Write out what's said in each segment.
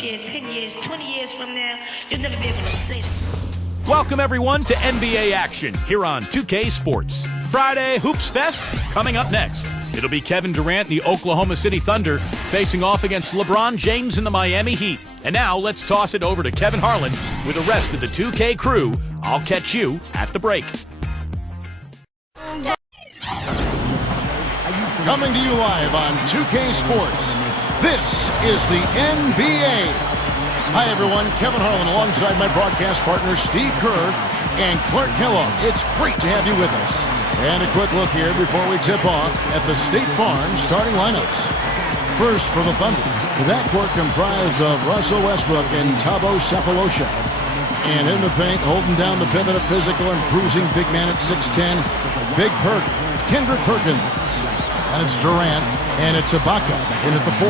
year, 10 years, 20 years from now, you'll never be able to say that. Welcome, everyone, to NBA action here on 2K Sports. Friday Hoops Fest coming up next. It'll be Kevin Durant and the Oklahoma City Thunder facing off against LeBron James and the Miami Heat. And now let's toss it over to Kevin Harlan with the rest of the 2K crew. I'll catch you at the break. Coming to you live on 2K Sports, this is the NBA. Hi, everyone. Kevin Harlan alongside my broadcast partners Steve Kerr and Clark Kellogg. It's great to have you with us. And a quick look here before we tip off at the State Farm starting lineups. First for the Thunder, that court comprised of Russell Westbrook and Thabo Sefolosha. And in the paint, holding down the pivot of physical and bruising big man at 6'10", Big Perk, Kendrick Perkins. And it's Durant, and it's Ibaka in at the 4.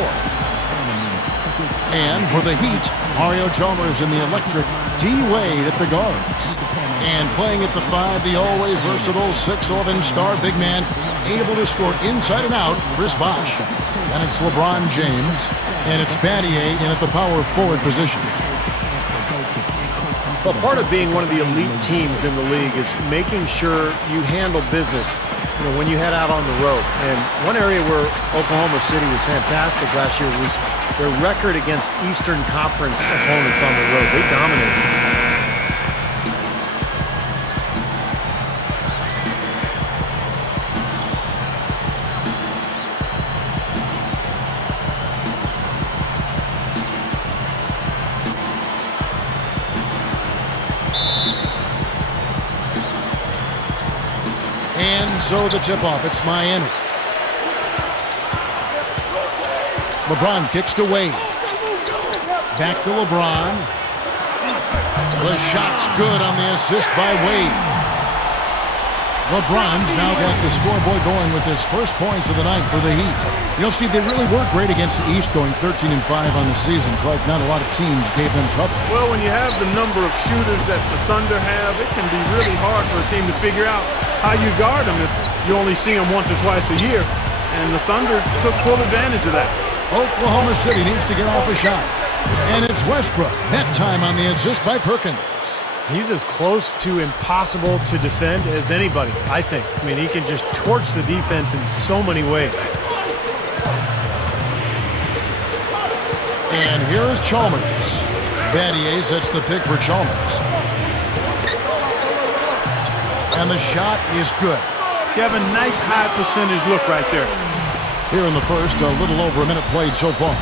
And for the Heat, Mario Chalmers and the electric D-Wade at the guards. And playing at the 5, the always versatile 6'11" star big man, able to score inside and out, Chris Bosh. And it's LeBron James, and it's Battier in at the power forward position. Well, part of being one of the elite teams in the league is making sure you handle business, when you head out on the road. And one area where Oklahoma City was fantastic last year was their record against Eastern Conference opponents on the road. They dominated. And so the tip-off, it's Miami. LeBron kicks to Wade. Back to LeBron. The shot's good on the assist by Wade. LeBron's now got the scoreboard going with his first points of the night for the Heat. Steve, they really were great against the East, going 13-5 on the season. Clark, not a lot of teams gave them trouble. Well, when you have the number of shooters that the Thunder have, it can be really hard for a team to figure out how you guard them if you only see them once or twice a year. And the Thunder took full advantage of that. Oklahoma City needs to get off a shot. And it's Westbrook, that time on the assist by Perkins. He's as close to impossible to defend as anybody, I think. I mean, he can just torch the defense in so many ways. And here is Chalmers. Battier sets the pick for Chalmers. And the shot is good. Kevin, nice high percentage look right there. Here in the first, a little over a minute played so far.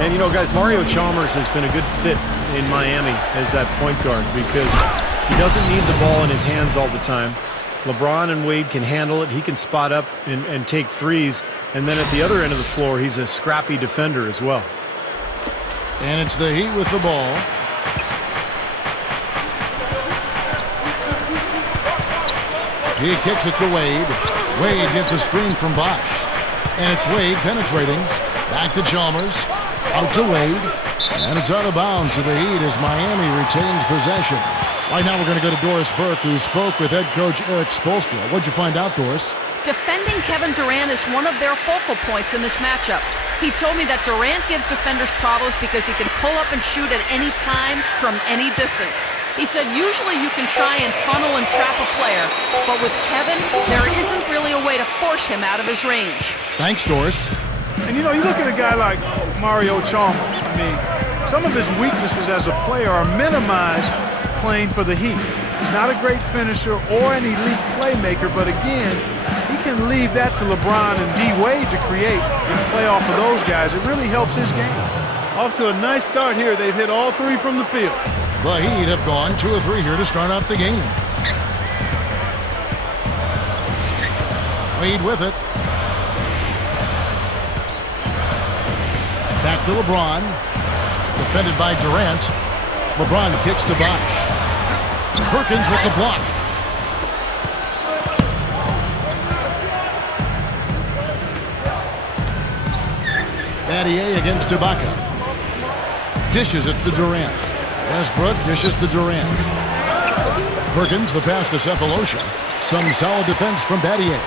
And, guys, Mario Chalmers has been a good fit in Miami as that point guard because he doesn't need the ball in his hands all the time. LeBron and Wade can handle it. He can spot up and take threes. And then at the other end of the floor, he's a scrappy defender as well. And it's the Heat with the ball. He kicks it to Wade. Wade gets a screen from Bosh. And it's Wade penetrating. Back to Chalmers. Out to Wade. And it's out of bounds to the Heat as Miami retains possession. Right now we're going to go to Doris Burke, who spoke with head coach Eric Spoelstra. What'd you find out, Doris? Defending Kevin Durant is one of their focal points in this matchup. He told me that Durant gives defenders problems because he can pull up and shoot at any time from any distance. He said usually you can try and funnel and trap a player, but with Kevin, there isn't really a way to force him out of his range. Thanks, Doris. And you look at a guy like Mario Chalmers. I mean, some of his weaknesses as a player are minimized playing for the Heat. He's not a great finisher or an elite playmaker, but again, he can leave that to LeBron and D-Wade to create and play off of those guys. It really helps his game. Off to a nice start here. They've hit all three from the field. The Heat have gone 2 of 3 here to start out the game. Wade with it. Back to LeBron. Defended by Durant. LeBron kicks to Bosh. Perkins with the block. Battier against Ibaka. Dishes it to Durant. Westbrook dishes to Durant. Perkins, the pass to Sefolosha. Some solid defense from Battier.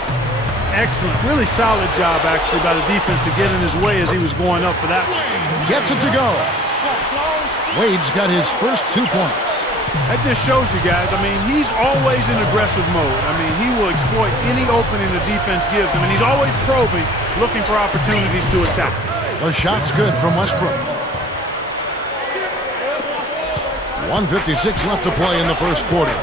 Excellent, really solid job actually by the defense to get in his way as he was going up for that one. Gets it to go. Wade's got his first 2 points. That just shows you guys, I mean, he's always in aggressive mode. I mean, he will exploit any opening the defense gives him, and he's always probing, looking for opportunities to attack. The shot's good from Westbrook. 1:56 left to play in the first quarter.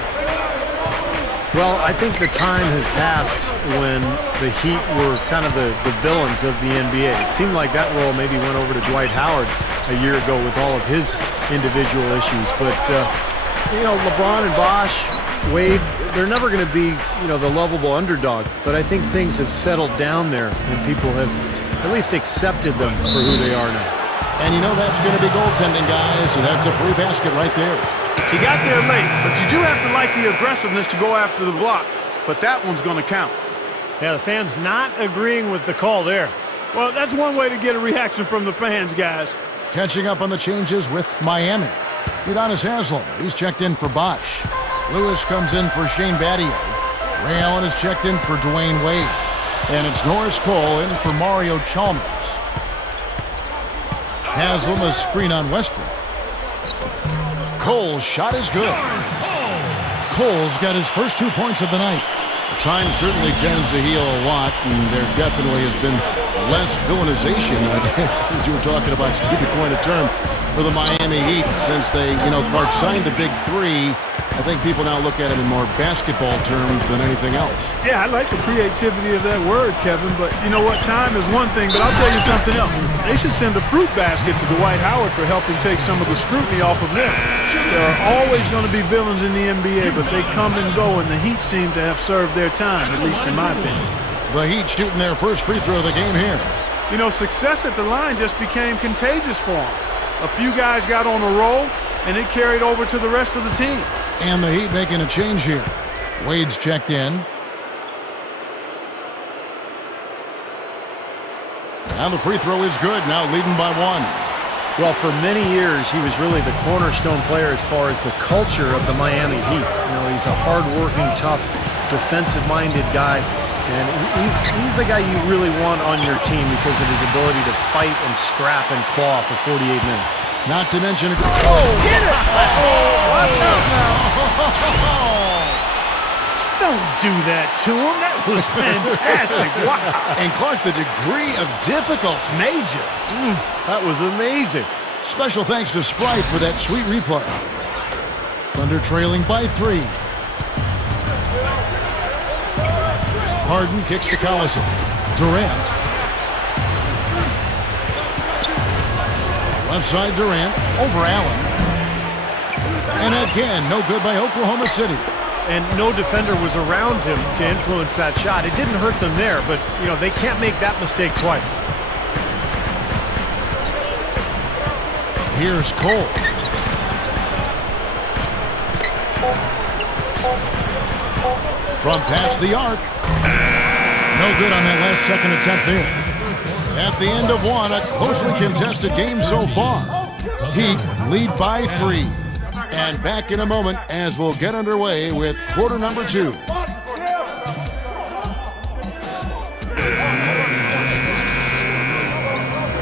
Well, I think the time has passed when the Heat were kind of the villains of the NBA. It seemed like that role maybe went over to Dwight Howard a year ago with all of his individual issues. But, you know, LeBron and Bosh, Wade, they're never going to be, you know, the lovable underdog. But I think things have settled down there and people have at least accepted them for who they are now. And you know that's going to be goaltending, guys, so that's a free basket right there. He got there late, but you do have to like the aggressiveness to go after the block. But that one's going to count. Yeah, the fans not agreeing with the call there. Well, that's one way to get a reaction from the fans, guys. Catching up on the changes with Miami. Udonis Haslem, he's checked in for Bosh. Lewis comes in for Shane Battier. Ray Allen is checked in for Dwayne Wade. And it's Norris Cole in for Mario Chalmers. Haslem a screen on Westbrook. Cole's shot is good. Cole's got his first 2 points of the night. Time certainly tends to heal a lot, and there definitely has been less villainization, as you were talking about, Steve, to coin a term, for the Miami Heat since they, Clark signed the big three. I think people now look at it in more basketball terms than anything else. Yeah, I like the creativity of that word, Kevin, but you know what? Time is one thing, but I'll tell you something else. They should send a fruit basket to Dwight Howard for helping take some of the scrutiny off of them. There are always going to be villains in the NBA, but they come and go, and the Heat seem to have served their time, at least in my opinion. The Heat shooting their first free throw of the game here. You know, success at the line just became contagious for them. A few guys got on a roll, and it carried over to the rest of the team. And the Heat making a change here. Wade's checked in. Now the free throw is good, now leading by 1. Well, for many years, he was really the cornerstone player as far as the culture of the Miami Heat. You know, he's a hard-working, tough, defensive-minded guy. And he's a guy you really want on your team because of his ability to fight and scrap and claw for 48 minutes. Not to mention... Oh, hit it! What's up now? Don't do that to him. That was fantastic. Wow. And Clark, the degree of difficulty. Major. That was amazing. Special thanks to Sprite for that sweet replay. Thunder trailing by 3. Harden kicks to Collison. Durant. Left side Durant over Allen. And again, no good by Oklahoma City. And no defender was around him to influence that shot. It didn't hurt them there, but, they can't make that mistake twice. Here's Cole. From past the arc. No good on that last second attempt there. At the end of 1, a closely contested game so far. Heat lead by 3. And back in a moment as we'll get underway with quarter number 2.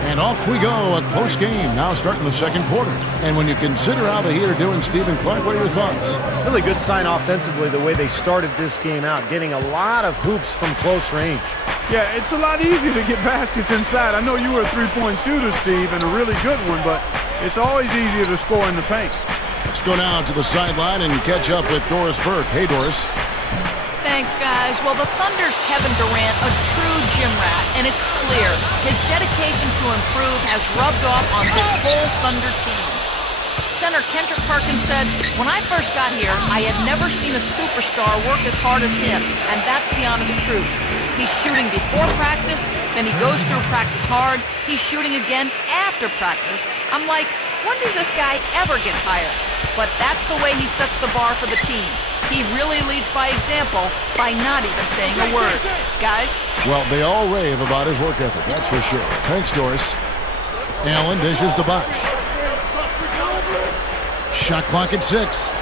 And off we go, a close game now starting the second quarter. And when you consider how the Heat are doing, Stephen Clark, what are your thoughts? Really good sign offensively the way they started this game out, getting a lot of hoops from close range. Yeah, it's a lot easier to get baskets inside. I know you were a three-point shooter, Steve, and a really good one, but it's always easier to score in the paint. Let's go down to the sideline and catch up with Doris Burke. Hey, Doris. Thanks, guys. Well, the Thunder's Kevin Durant, a true gym rat, and it's clear his dedication to improve has rubbed off on this whole Thunder team. Center Kendrick Perkins said, "When I first got here, I had never seen a superstar work as hard as him, and that's the honest truth. He's shooting before practice, then he goes through practice hard, he's shooting again after practice. I'm like, when does this guy ever get tired?" But that's the way he sets the bar for the team. He really leads by example by not even saying a word. Guys? Well, they all rave about his work ethic, that's for sure. Thanks, Doris. Allen dishes to Bosh. Shot clock at 6.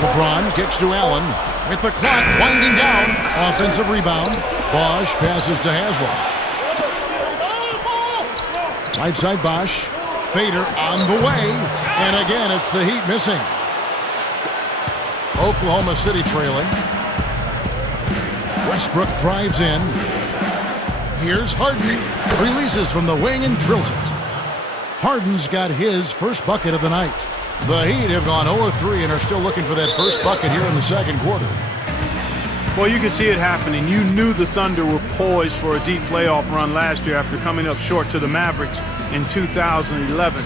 LeBron kicks to Allen. With the clock winding down. Offensive rebound. Bosch passes to Haslam. Right side Bosch. Fader on the way. And again, it's the Heat missing. Oklahoma City trailing. Westbrook drives in. Here's Harden. Releases from the wing and drills it. Harden's got his first bucket of the night. The Heat have gone 0-3 and are still looking for that first bucket here in the second quarter. Well, you can see it happening. You knew the Thunder were poised for a deep playoff run last year after coming up short to the Mavericks in 2011.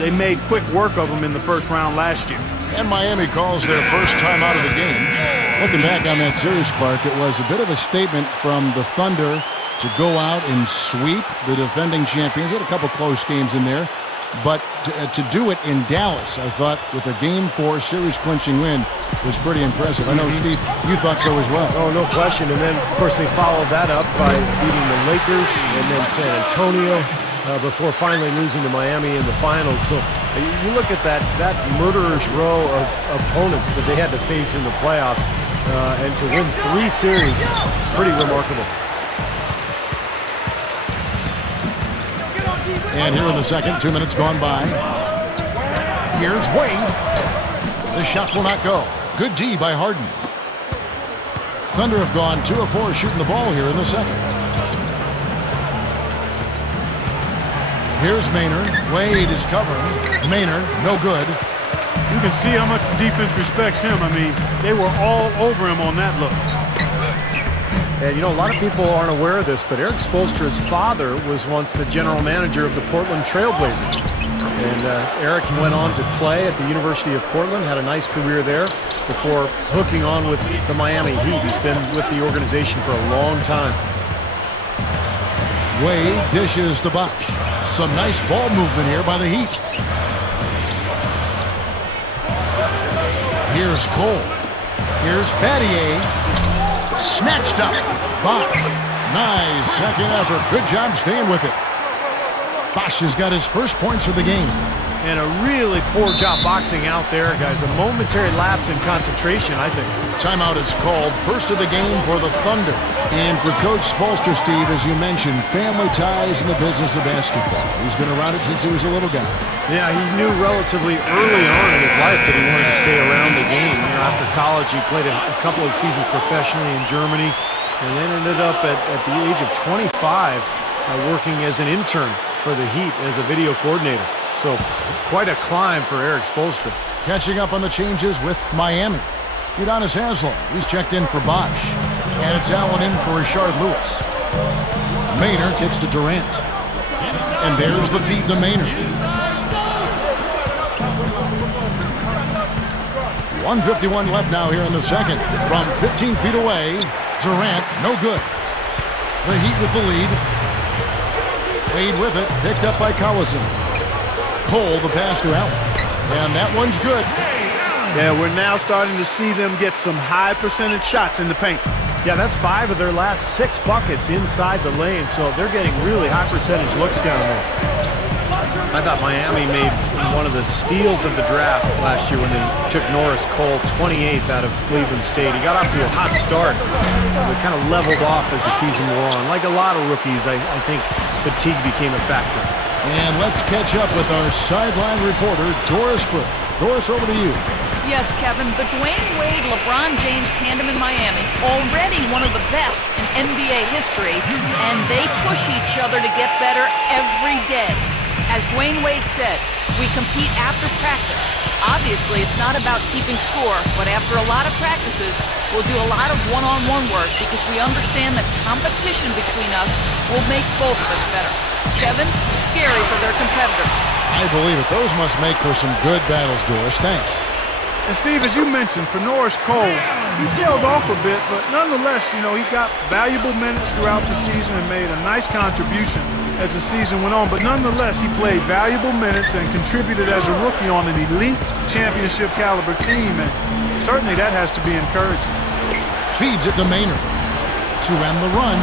They made quick work of them in the first round last year. And Miami calls their first time out of the game. Looking back on that series, Clark, it was a bit of a statement from the Thunder to go out and sweep the defending champions. They had a couple close games in there. But to do it in Dallas, I thought, with a Game 4 series-clinching win, was pretty impressive. I know, Steve, you thought so as well. Oh, no question. And then, of course, they followed that up by beating the Lakers and then San Antonio before finally losing to Miami in the finals. So you look at that murderer's row of opponents that they had to face in the playoffs, and to win 3 series, pretty remarkable. And here in the second, 2 minutes gone by. Here's Wade. The shot will not go. Good D by Harden. Thunder have gone 2 of 4 shooting the ball here in the second. Here's Maynard. Wade is covering. Maynard, no good. You can see how much the defense respects him. I mean, they were all over him on that look. And, you know, a lot of people aren't aware of this, but Eric Spoelstra's father was once the general manager of the Portland Trail Blazers. And Eric went on to play at the University of Portland, had a nice career there before hooking on with the Miami Heat. He's been with the organization for a long time. Wade dishes to Bosch. Some nice ball movement here by the Heat. Here's Cole. Here's Battier. Snatched up. Bosch. Nice second effort. Good job staying with it. Bosch has got his first points of the game. And a really poor job boxing out there, guys. A momentary lapse in concentration, I think. Timeout is called. First of the game for the Thunder. And for Coach Spoelstra, Steve, as you mentioned, family ties in the business of basketball. He's been around it since he was a little guy. Yeah, he knew relatively early on in his life that he wanted to stay around the game. You know, after college, he played a couple of seasons professionally in Germany, and then ended up at the age of 25 working as an intern for the Heat as a video coordinator. So quite a climb for Eric Spoelstra. Catching up on the changes with Miami. Udonis Haslem. He's checked in for Bosch. And it's Allen in for Rashard Lewis. Maynard kicks to Durant. And there's the feed to Maynard. 1:51 left now here in the second. From 15 feet away, Durant, no good. The Heat with the lead. Wade with it, picked up by Collison. Cole, the pass to Allen. And that one's good. Yeah, we're now starting to see them get some high percentage shots in the paint. Yeah, that's 5 of their last 6 buckets inside the lane, so they're getting really high percentage looks down there. I thought Miami made one of the steals of the draft last year when they took Norris Cole, 28th out of Cleveland State. He got off to a hot start, but kind of leveled off as the season wore on. Like a lot of rookies, I think fatigue became a factor. And let's catch up with our sideline reporter, Doris Burke. Doris, over to you. Yes, Kevin, the Dwayne Wade, LeBron James tandem in Miami, already one of the best in NBA history, and they push each other to get better every day. As Dwayne Wade said, we compete after practice. Obviously, it's not about keeping score, but after a lot of practices, we'll do a lot of one-on-one work because we understand that competition between us will make both of us better. Kevin, scary for their competitors. I believe it. Those must make for some good battles, Doris. Thanks. And Steve, as you mentioned, for Norris Cole, he tailed off a bit, but nonetheless, you know, he got valuable minutes throughout the season and made a nice contribution as the season went on. But nonetheless, he played valuable minutes and contributed as a rookie on an elite championship caliber team, and certainly that has to be encouraging. Feeds it to Maynard to end the run.